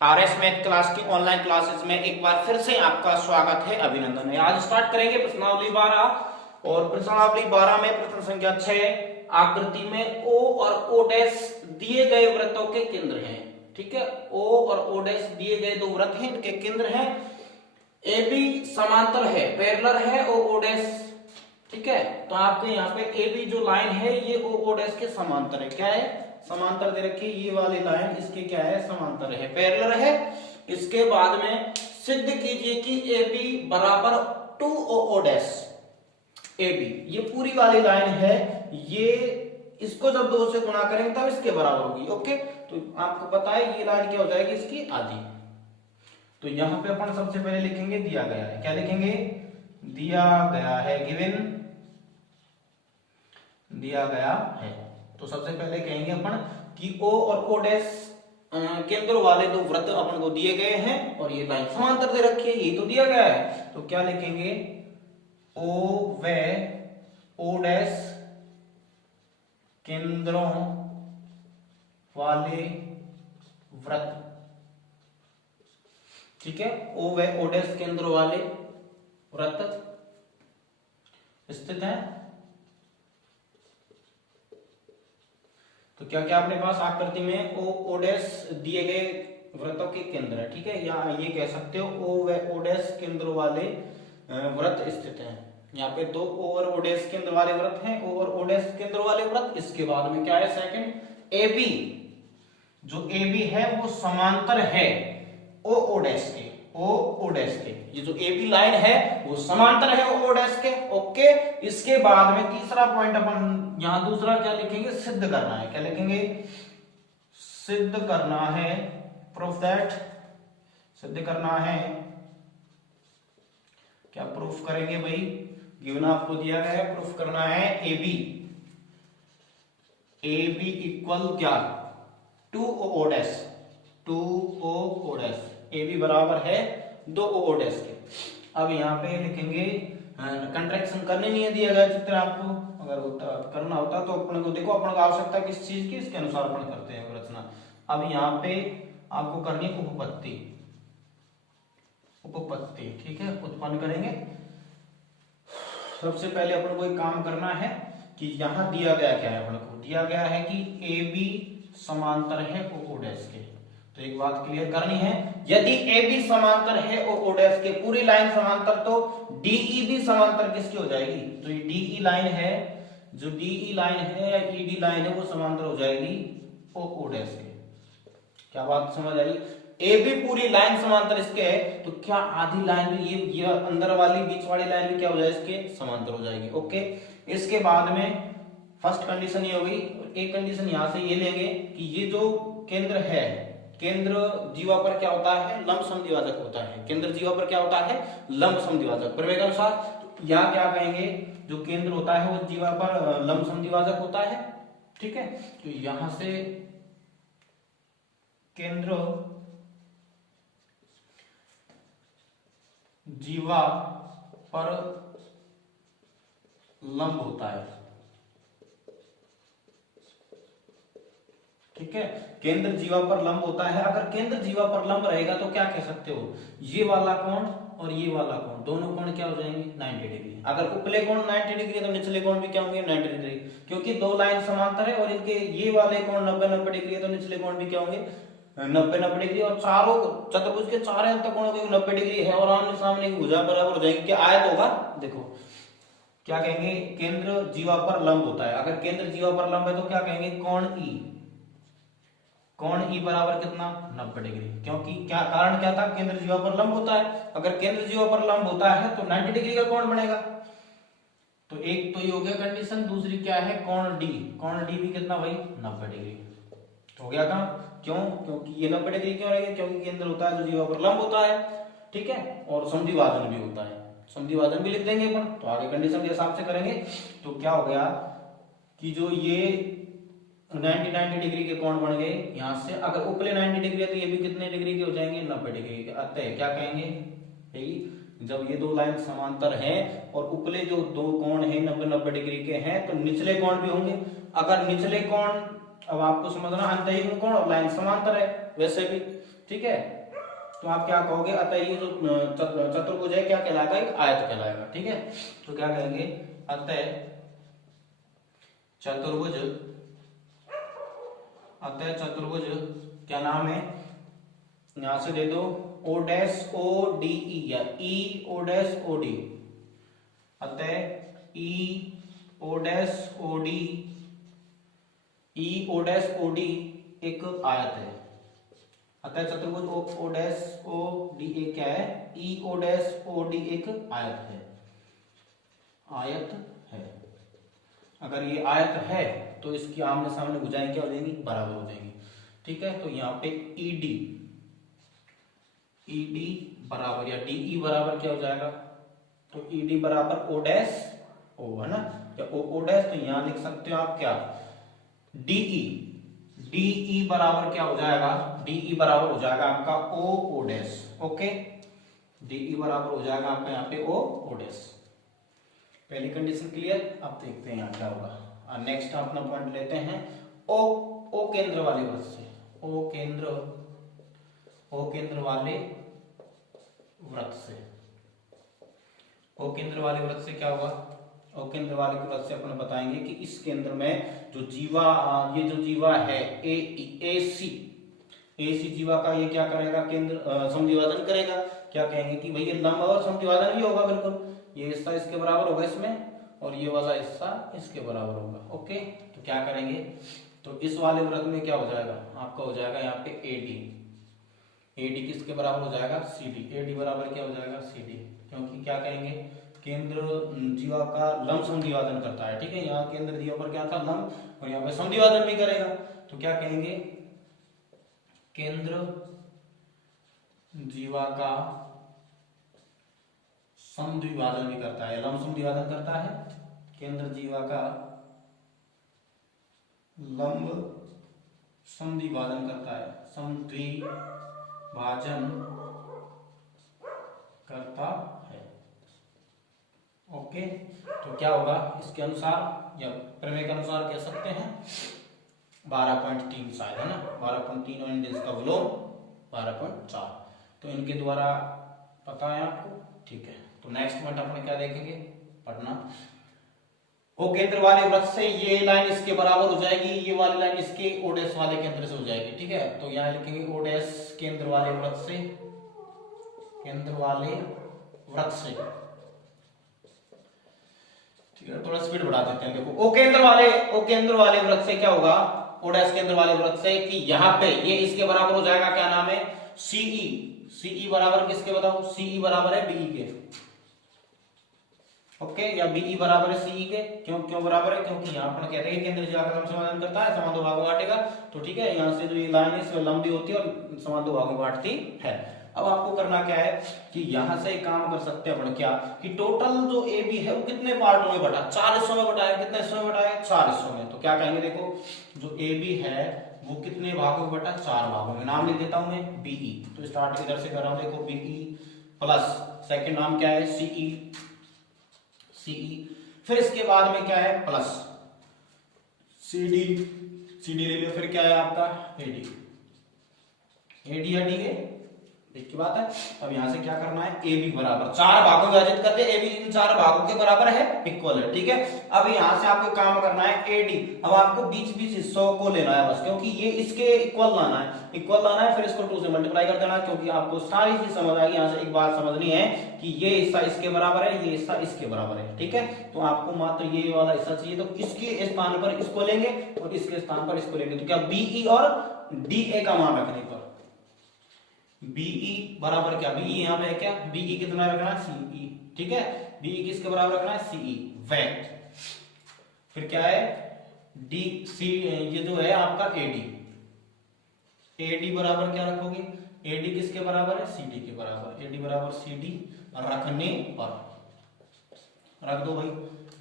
RS math class की online classes में एक बार फिर से आपका स्वागत है, अभिनंदन है। आज स्टार्ट करेंगे प्रश्नावली 12 और प्रश्नावली 12 में प्रश्न संख्या 6। आकृति में ओ और ओ डैश दिए गए वृत्तों के केंद्र हैं। ठीक है, ओ और ओ डैश दिए गए दो वृत्त हैं, इनके केंद्र हैं। ए बी समांतर है, पैरेलल है ओ ओ डैश। ठीक है, तो आपके यहाँ पे ए बी जो लाइन है ये ओ ओ डैश के समांतर है। क्या है? समांतर दे रखी है, ये वाली लाइन इसके क्या है? समांतर है, पैरेलल है। इसके बाद में सिद्ध कीजिए कि ए बी बराबर two O O dash. A B ये पूरी वाली लाइन है, ये इसको जब 2 से गुणा करेंगे तब इसके बराबर होगी। ओके, तो आपको पता है ये लाइन क्या हो जाएगी? इसकी आधी। तो यहां पे अपन सबसे पहले लिखेंगे दिया गया है। क्या लिखेंगे? दिया गया है, गिवन दिया गया है। तो सबसे पहले कहेंगे अपन कि ओ और ओ डैश केंद्र वाले दो वृत्त अपन को दिए गए हैं और ये लाइन समांतर दे रखी है, ये तो दिया गया है। तो क्या लिखेंगे? ओ व ओ डैश केंद्रों वाले वृत्त। ठीक है, ओ व ओ डैश केंद्रों वाले वृत्त स्थित है। तो क्या क्या अपने पास आकृति में ओ ओ डैश दिए गए वृत्तों के केंद्र है। ठीक है, या ये कह सकते हो ओ व ओ डैश केंद्र वाले वृत्त स्थित हैं। यहाँ पे दो ओ और ओ डैश केंद्र वाले वृत्त हैं, ओ और ओ डैश केंद्र वाले वृत्त। इसके बाद में क्या है? सेकंड, ए बी जो ए बी है वो समांतर है ओ ओ डैश के, ओ ओ डैश के। ये जो ए बी लाइन है वो समांतर है ओ ओ डैश के। ओके, इसके बाद में तीसरा पॉइंट अपन यहां दूसरा क्या लिखेंगे? सिद्ध करना है। क्या लिखेंगे? सिद्ध करना है, प्रूफ दैट। सिद्ध करना है, क्या प्रूफ करेंगे भाई? गिवन आपको दिया गया है, प्रूफ करना है ए बी इक्वल क्या? Two O O dash, two O O dash. A B बराबर है दो ओ ओ डैश के। अब यहाँ पे लिखेंगे, कंट्रैक्शन करने नहीं है दिया गया चित्र आपको, अगर होता करना होता तो अपन को देखो, अपन को आवश्यकता किस चीज की, इसके अनुसार अपन करते हैं रचना। अब यहाँ पे आपको करनी उपपत्ति, उपपत्ति। ठीक है, उत्पन्न करेंगे। सबसे पहले अपन को एक काम करना है कि यहां दिया गया क्या है? अपन को दिया गया है कि ए बी समांतर है ओ ओ डैश के। तो एक बात क्लियर करनी है, यदि ए बी समांतर है ओ ओ डैश के, पूरी लाइन समांतर, तो डीई भी समांतर किसकी हो जाएगी? तो ये डीई लाइन है, जो डीई लाइन है या ईडी लाइन है वो समांतर हो जाएगी ओ ओ डैश के। क्या बात समझ आई? ए बी पूरी लाइन समांतर इसके है, तो क्या आधी लाइन भी ये अंदर वाली बीच वाली लाइन भी क्या हो जाएगी? इसके समांतर हो जाएगी। ओके, इसके बाद में फर्स्ट कंडीशन ये होगी। एक कंडीशन यहां से ये लेंगे कि ये जो केंद्र है, केंद्र जीवा पर क्या होता है? लंब समद्विभाजक होता है। केंद्र जीवा पर क्या होता है? लंब समद्विभाजक। प्रमेय के अनुसार तो यहाँ क्या कहेंगे? जो केंद्र होता है वो जीवा पर लंब समद्विभाजक होता है। ठीक है, तो यहां से केंद्र जीवा पर लंब होता है। ठीक है, केंद्र जीवा पर लंब होता है। अगर केंद्र जीवा पर लंब रहेगा तो क्या कह सकते हो? ये वाला कोण और ये वाला कोण, दोनों कोण क्या हो जाएंगे? 90 डिग्री। अगर उपले कोण 90 डिग्री है तो निचले कोण भी क्या होंगे? 90 डिग्री, क्योंकि दो लाइन समांतर है और इनके ये वाले कोण 90-90 डिग्री है तो निचले कोण भी क्या होंगे? 90-90 डिग्री। और चारों चतुर्भुज के चार अंत कोणों की 90 डिग्री है और आमने सामने की भुजा बराबर हो जाएंगे। क्या आयत होगा? देखो क्या कहेंगे? केंद्र जीवा पर लंब होता है। अगर केंद्र जीवा पर लंब है तो क्या कहेंगे? कोण ई, कोण ई बराबर कितना? 90 डिग्री। क्योंकि क्या कारण क्या था? केंद्र जीवा पर लंब होता है। अगर केंद्र जीवा पर लंब होता है तो 90 डिग्री का कोण बनेगा। तो एक तो ये हो गया कंडीशन। दूसरी क्या है? कोण डी, कोण डी भी कितना भाई? 90 डिग्री हो गया काम। क्यों? क्योंकि ये 90 डिग्री क्यों रहेगा? क्योंकि केंद्र होता है जो जीवा पर लंब होता है। ठीक है, और समद्विभाजन भी होता है। समद्विभाजन भी लिख देंगे अपन, तो आगे कंडीशन के हिसाब से करेंगे। तो क्या हो गया कि जो ये 90 डिग्री के कोण बन गए यहां से। अगर उपले 90 डिग्री है तो ये भी कितने डिग्री के हो जाएंगे? 90 डिग्री के। अतः क्या कहेंगे? जब ये दो लाइन समांतर हैं और उपले जो दो कोण हैं 90-90 डिग्री के हैं, तो निचले कोण भी होंगे। अगर निचले कोण, अब आपको समझना, अंतःयुग्म कोण और लाइन समांतर है वैसे भी, ठीक है। तो आप क्या कहोगे, अतः ये जो चतुर्भुज है क्या कहलाएगा, एक आयत कहलाएगा, ठीक है। तो क्या कहेंगे, अतः चतुर्भुज, अतः चतुर्भुज क्या नाम है, यहां से दे दो O dash O D E या ई ओ डैश ओ डी, अतः ई ओ डैश ओ डी, ई ओ डैश ओ डी एक आयत है। अतः चतुर्भुज O dash O D A क्या है, ई ओ डैश ओ डी एक आयत है, आयत है। अगर ये आयत है तो इसकी आमने सामने भुजाएं क्या हो जाएंगी, बराबर हो जाएंगी, ठीक है। तो यहाँ पे ईडी, ईडी बराबर या डीई बराबर क्या हो जाएगा, तो ईडी बराबर ओ डैश ओ, है ना, या ओ डैश, तो यहां लिख सकते हो आप क्या, डीई, डीई बराबर क्या हो जाएगा, डीई बराबर हो जाएगा आपका ओ डैश, ओके। डीई बराबर हो जाएगा आपका यहाँ पे ओ डैश। पहली कंडीशन क्लियर। अब देखते हैं यहाँ क्या होगा। नेक्स्ट अपना पॉइंट लेते हैं ओ केंद्र वाले वृत्त से, ओ केंद्र वाले वृत्त से, ओ केंद्र वाले वृत्त से क्या होगा, ओ केंद्र वाले वृत्त से अपन बताएंगे कि इस केंद्र में जो जीवा, ये जो जीवा है ए सी जीवा का ये क्या करेगा, केंद्र समद्विभाजन करेगा। क्या कहेंगे कि भाई ये लंब और समद्विभाजन भी होगा, बिल्कुल ये हिस्सा इसके बराबर होगा इसमें, और ये वाला हिस्सा इसके बराबर होगा, ओके। तो क्या करेंगे, तो इस वाले वृत्त में क्या हो जाएगा आपका, हो जाएगा यहाँ पे एडी, एडी किसके बराबर हो जाएगा, सीडी, एडी बराबर क्या हो जाएगा, सीडी, क्योंकि क्या कहेंगे, केंद्र जीवा का लंब समद्विभाजन करता है, ठीक है। यहाँ केंद्र जीवा पर क्या था, लंब, और यहाँ पे समद्विभाजन भी करेगा। तो क्या कहेंगे, केंद्र जीवा का समद्विभाजन भी करता है, लंब समद्विभाजन करता है, केंद्र जीवा का लंब समद्विभाजन करता है, समद्विभाजन करता है, ओके। तो क्या होगा, इसके अनुसार या प्रमेय के अनुसार कह सकते हैं 12.3 शायद, है ना, 12.3 और इसका विलोम 12.4, तो इनके द्वारा पता है आपको, ठीक है। तो नेक्स्ट पॉइंट अपने क्या देखेंगे, पढ़ना, ओ केंद्र वाले वृत्त से ये लाइन इसके बराबर हो जाएगी, ये वाली लाइन इसके ओ डैश वाले केंद्र से हो जाएगी, ठीक है। तो यहाँ लिखेंगे ओ डैश केंद्र वाले वृत्त से, केंद्र वाले वृत्त से, ठीक है। थोड़ा स्पीड बढ़ा देते हैं, देखो ओ केंद्र वाले वृत्त से क्या होगा, ओ डैश केंद्र वाले वृत्त से, कि यहाँ पे ये इसके बराबर हो जाएगा, क्या नाम है, सीई, सीई बराबर किसके बताओ, सीई बराबर है बीई के, ओके, या बीई बराबर है सीई के, क्यों बराबर है, क्योंकि यहाँ पर कहते हैं केंद्र जीवा का लंब समाधान करता है, समान दो भागों में बांटेगा, तो ठीक है। यहाँ से जो ये लाइन है इसमें लंबी होती है और समान दो भागों में बांटती है। अब आपको करना क्या है कि यहां से एक काम कर सकते हैं अपन, क्या कि टोटल जो ए बी है वो कितने पार्टों में बटा, 4 हिस्सों में बटा है, कितने हिस्सों में बटा है, 4 हिस्सों में। तो क्या कहेंगे, देखो जो ए बी है वो कितने भागों में बटा, 4 भागों में। नाम लिख देता हूं मैं बीई, तो स्टार्ट इधर से कर रहा हूं, देखो बीई प्लस सेकंड नाम क्या है, सीई, फिर इसके बाद में क्या है, प्लस सीडी, सीडी ले लियो, फिर क्या है आपका एडी, एडी या डी एक की बात है। अब यहां से क्या करना है, ए बी बराबर 4 भागों में विभाजित कर दे, ए बी इन 4 भागों के बराबर है, इक्वल है, ठीक है। अब यहां से आपको काम करना है एडी, अब आपको बीच बीच हिस्सों को लेना है बस, क्योंकि ये इसके इक्वल लाना है, फिर इसको 2 से मल्टीप्लाई कर देना, क्योंकि आपको सारी चीज समझ आएगी। यहां से एक बात समझनी है कि ये हिस्सा इसके बराबर है, ये हिस्सा इसके बराबर है, ठीक है। तो आपको मात्र ये वाला हिस्सा चाहिए, तो इसके स्थान पर इसको लेंगे और इसके स्थान पर इसको लेंगे, तो क्या बीई और डीए का मान रखने पर बीई बराबर क्या, बीई यहां पे है क्या, बीई कितना रखना है, सीई, ठीक है। बीई किसके बराबर रखना है, सीई, वेट, फिर क्या है डी सी, ये जो है आपका एडी, एडी बराबर क्या रखोगे, एडी किसके बराबर है, सीडी के बराबर, एडी बराबर सीडी रखने पर रख दो भाई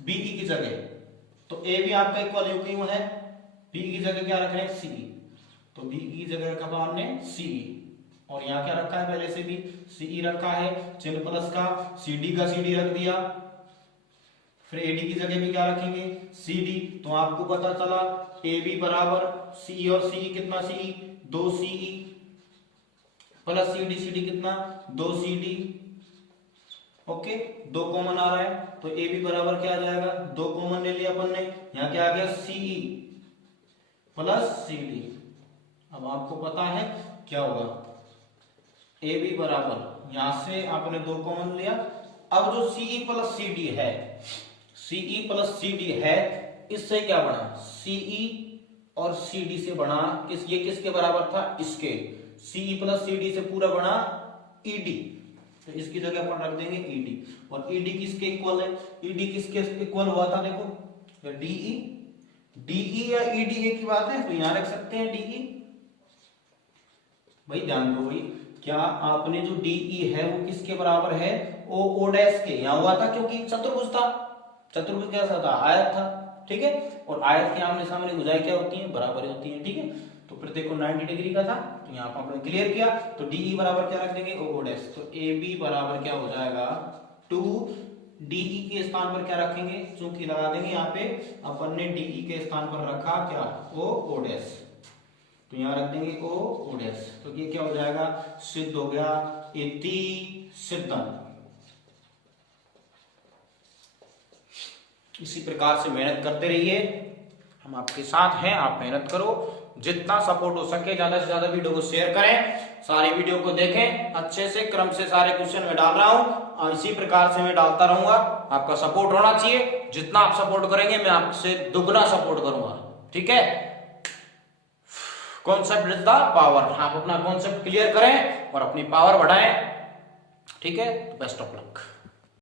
बीई की जगह, तो ए भी आपका इक्वल क्यों है, बी की जगह क्या रख रहे हैं, सीई, तो बी की जगह रखा हमने सीई, और यहाँ क्या रखा है, पहले से भी सीई रखा है, चिन्ह प्लस का, सीडी का सीडी रख दिया, फिर एडी की जगह भी क्या रखेंगे, सीडी। तो आपको पता चला ए बी बराबर सीई और सीई कितना, CE 2 CE, plus C D कितना 2CD, ओके 2 कॉमन आ रहा है तो ए बी बराबर क्या आ जाएगा, 2 कॉमन ले लिया अपन ने, यहाँ क्या आ गया सीई प्लस सी डी। अब आपको पता है क्या होगा, ए बी बराबर यहां से आपने 2 कॉमन लिया, अब जो सीई प्लस सी डी है, सीई प्लस सी डी है, इससे क्या बना, सीई और सी डी से बना ये किसके बराबर था, इसके, सीई प्लस सी डी से पूरा बना ईडी, तो इसकी जगह पर रख देंगे ईडी, और ईडी किसके इक्वल है, ईडी किसके इक्वल हुआ था, देखो डीई, डीई या ईडी एक ही बात है, तो यहां रख सकते हैं डीई। भाई ध्यान दो भाई, क्या आपने जो डीई है वो किसके बराबर है, ओ डैश के, यहां हुआ था क्योंकि चतुर्भुज था, चतुर्भुज कैसा था, आयत था, ठीक है, और आयत के आमने सामने भुजाएं क्या होती हैं, बराबर होती हैं, ठीक है। तो फिर देखो 90 डिग्री का था, तो यहाँ पर आपने क्लियर किया, तो डीई बराबर क्या रख देंगे, ओ डैश, तो ए बी बराबर क्या हो जाएगा 2, डीई के स्थान पर क्या रखेंगे, चूंकि लगा देंगे यहाँ पे, अपन ने डीई के स्थान पर रखा क्या, ओ डैश, तो यहाँ रख देंगे ओ डैश, तो ये क्या हो जाएगा, सिद्ध हो गया, इति सिद्धम। इसी प्रकार से मेहनत करते रहिए, हम आपके साथ हैं, आप मेहनत करो, जितना सपोर्ट हो सके ज्यादा से ज्यादा वीडियो को शेयर करें, सारी वीडियो को देखें, अच्छे से क्रम से सारे क्वेश्चन में डाल रहा हूं, और इसी प्रकार से मैं डालता रहूंगा, आपका सपोर्ट होना चाहिए, जितना आप सपोर्ट करेंगे मैं आपसे दुगना सपोर्ट करूंगा, ठीक है। कॉन्सेप्ट इज द पावर, आप अपना कॉन्सेप्ट क्लियर करें और अपनी पावर बढ़ाएं, ठीक है। Best of luck.